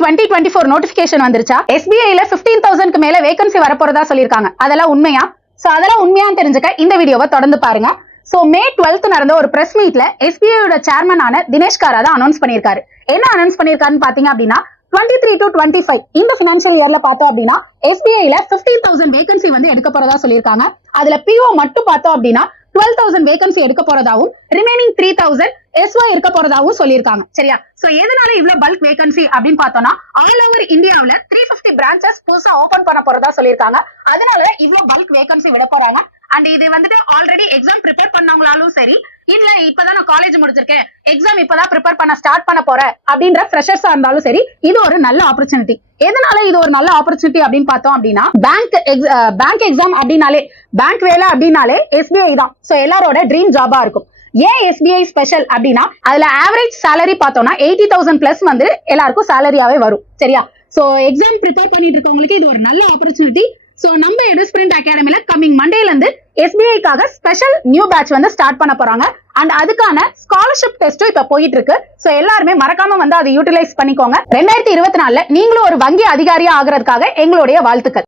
2024 notification வந்துருச்சா? SBIல 15,000க்கு மேல vacancy வரப்போறதா சொல்லிருக்காங்க. அதெல்லாம் உண்மையா? சோ அதெல்லாம் உண்மையான்னு தெரிஞ்சுக்க இந்த வீடியோவை தொடர்ந்து பாருங்க. சோ மே 12th நடந்த ஒரு பிரஸ் மீட்ல SBIயோட சேர்மனான தினேஷ் காரா தான் அனௌன்ஸ் பண்ணிருக்காரு. என்ன அனௌன்ஸ் பண்ணிருக்காருன்னு பாத்தீங்க அப்படின்னா 23 to 25 இந்த பினான்சியல் இயர்ல பார்த்தோம் அப்படின்னா SBIல 15,000 வேகன்சி வந்து எடுக்க போறதா சொல்லியிருக்காங்க. அதுல PO மட்டும் பார்த்தோம் அப்படின்னா 12,000 வேகன்சி எடுக்க போறதாவும் ரிமைனிங் 3,000 SY இருக்க போறதாவும் சொல்லியிருக்காங்க. சரியா? சோ எதனால இவ்வளவு பல்க் வேகன்சி அப்படின்னு பார்த்தோம்னா ஆல் ஓவர் இந்தியாவுல 350 பிரான்ச்சஸ் புதுசா ஓபன் பண்ண போறதா சொல்லியிருக்காங்க. அதனால இவ்வளவு பல்க் வேகன்சி விட போறாங்க. அண்ட் இது வந்துட்டு ஆல்ரெடி எக்ஸாம் ப்ரிப்பேர் பண்ணவங்களாலும் சரி, இல்ல இப்பதான் நான் காலேஜ் முடிச்சிருக்கேன், எக்ஸாம் இப்பதான் ப்ரிப்பேர் பண்ண ஸ்டார்ட் பண்ண போறேன் அப்படின்ற ஃப்ரெஷர்ஸா இருந்தாலும் சரி, இது ஒரு நல்ல ஆப்பர்ச்சுனிட்டி. எதனால இது ஒரு நல்ல ஆப்பர்ச்சுனிட்டி அப்படின்னு பார்த்தோம் அப்படின்னா பேங்க் எக்ஸாம் அப்படின்னாலே, பேங்க் வேலை அப்படின்னாலே SBI தான். சோ எல்லாரோட ட்ரீம் ஜாபா இருக்கும். ஏன் SBI ஸ்பெஷல் அப்படின்னா அதுல ஆவரேஜ் சேலரி பார்த்தோம்னா 80,000 பிளஸ் வந்து எல்லாருக்கும் சேலரியாவே வரும். சரியா? சோ எக்ஸாம் ப்ரிப்பேர் பண்ணிட்டு இருக்கவங்களுக்கு இது ஒரு நல்ல ஆப்பர்ச்சுனிட்டி. சோ நம்ம எடுஸ்பிரிண்ட் அகாடமில கமிங் மண்டேல இருந்து SBIக்காக ஸ்பெஷல் நியூ பேட்ச் வந்து ஸ்டார்ட் பண்ண போறாங்க. அண்ட் அதுக்கான ஸ்காலர்ஷிப் டெஸ்டும் இப்ப போயிட்டு இருக்கு. சோ எல்லாருமே மறக்காம வந்து அதை யூட்டிலைஸ் பண்ணிக்கோங்க. 2024ல நீங்களும் ஒரு வங்கி அதிகாரியா ஆகிறதுக்காக எங்களுடைய வாழ்த்துக்கள்.